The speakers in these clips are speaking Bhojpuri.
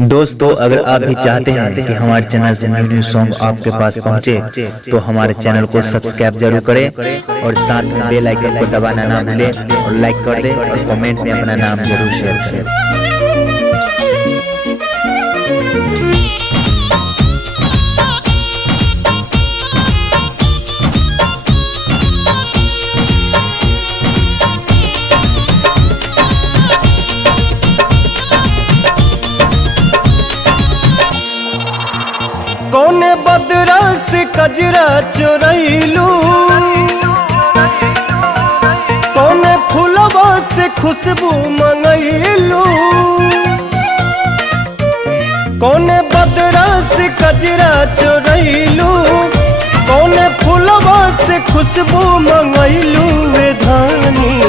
दोस्तों, अगर आप भी चाहते हैं कि हमारे चैनल से न्यू सॉन्ग आपके पास पहुंचे, तो हमारे चैनल को सब्सक्राइब जरूर करें और साथ में बेल आइकन को दबाना ना भूलें और लाइक कर दें और कमेंट में अपना नाम जरूर शेयर करें। कौने बदरा से कजरा चोरैलू, कौने फूलवा से खुशबू मंगैलू, कौने बदरा से कजरा चोरैलू, कौने फूलवा से खुशबू मंगैलू। वे धानी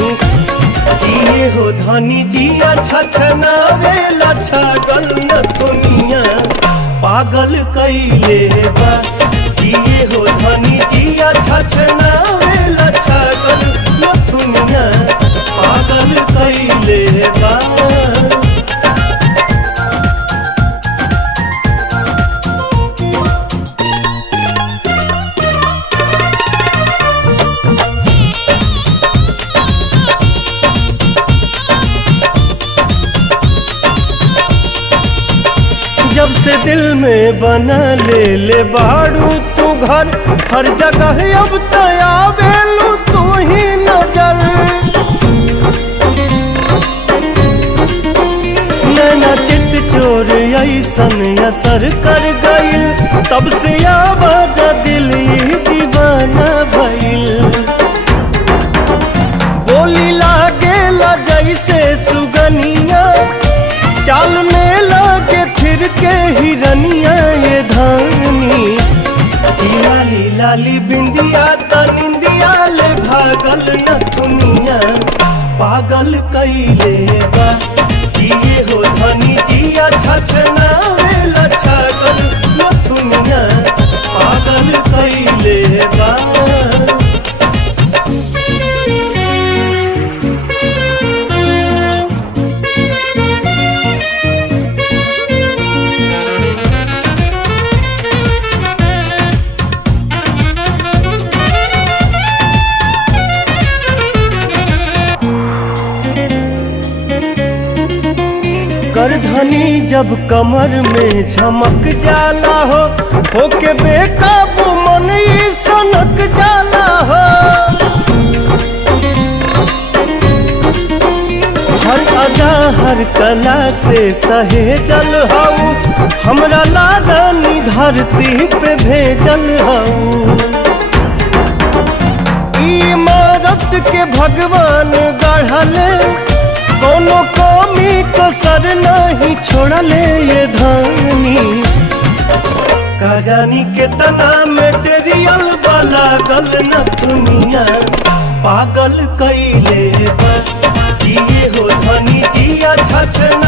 किए हो धानी जिया छछनावे छगल न दुनिया पागल कैले बा। किए हो धनी जिया छछनावे छगल न दुनिया पागल कैले बा। जब से दिल में बना ले बाड़ू तू घर, हर जगह अब तया बेलू तू ही नजर। नैना चित चोर ऐसन असर कर गइल, तब से आवाज दिल ही दीवाना भइल। बोली लागेला जैसे सुगनिया, चाल में लागे फिर के हिरनिया। ये धानी लाली लाली बिंदिया तनिंदिया ले भागल न दुनिया पागल कैले बा। किए हो धनी जिया छछनावे छगल न दुनिया पागल कैले बा। करधनी जब कमर में झमक जाला हो, होके बेकाबू मन ही सनक जाला हो। हर अदा हर कला से सहेजल हऊ, हमरा लारानी धरती पे भेजल हऊ। इमारत के भगवान गढ़ले, कोनो कमी कसर नहीं छोड़ले। ये धानी का जानी कितना मेटेरियल वाला गल न दुनिया पागल कैले बा। किए हो धनी जिया छछना